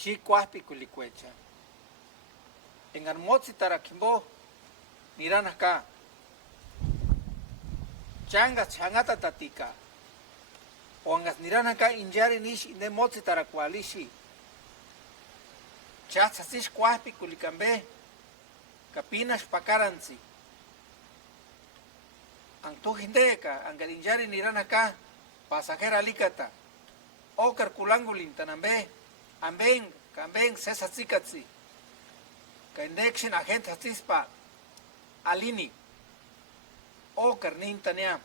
Chicuaspi culicuecha. En Armotzi Taraquimbo, miran acá. Changas changata tatica. O angas miran acá injari nish inde motzi taracualishi. Chatsasish cuaspi culicambe. Capinas pacaranzi. Antujindeca, angarinjari niran acá. Pasajera licata. O carculangulin tanambe. Amben, sesatsikatsi. Kaindexin agente hatispa. Alini. O carnintania.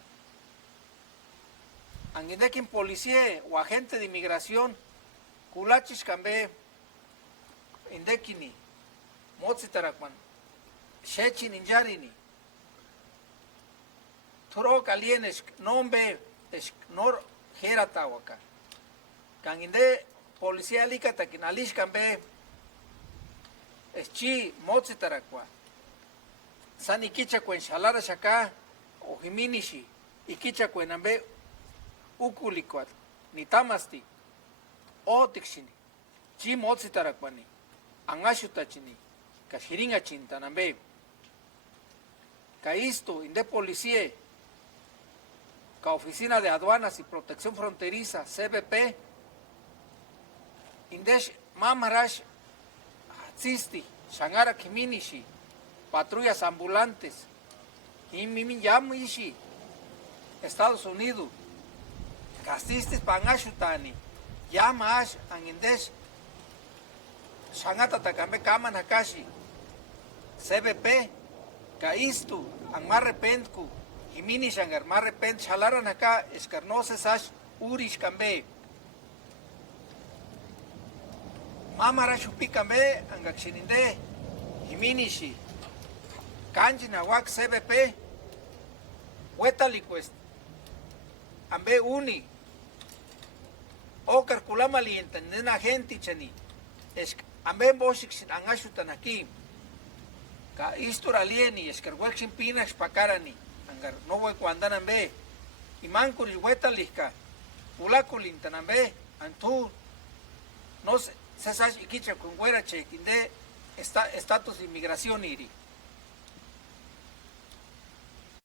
Angindekin policía o agente de inmigración. Kulachis cambe. Indekini. Motzitarakman. Shechin injarini. Turok alienes nombe. Nor heratawaka. Kanginde. Policía licata que nalish cambe eschi motzitarakwa sani kicha kuen shalara shaka o jiminishi y kicha kuen ambe ukulikwat ni tamasti o tikshini chi motzitarakwani angashutachini kashiringa chintanambe ka isto inde policía ka oficina de aduanas y protección fronteriza CBP Indesh mamarash tsisti, shangara kiminishi, patrullas ambulantes, imimin yamuishi, Estados Unidos, castistis pangashutani, yamash angindesh, shangata takambe kaman hakashi, CBP, kaistu, ang marrepentku, himini shangar marrepent, shalaran haka, escarnoses ash, urish kambe, Mamara Shupikambe, Angachininde, Jiminishi, Kanjina Wak CBP, Huetaliquest, Ambe Uni, O Carculama Lientan, Nena Gentichani, Ambe Boshik Angashutan aquí, Ka Istur Alieni, Escarwexin Pinax Pacarani, Angar no Huecuandanambe, Imancuri Huetalika, Ulaculintanambe, Antu, no sé. Sesas ikicha con guera chequinde estatus de inmigración iri.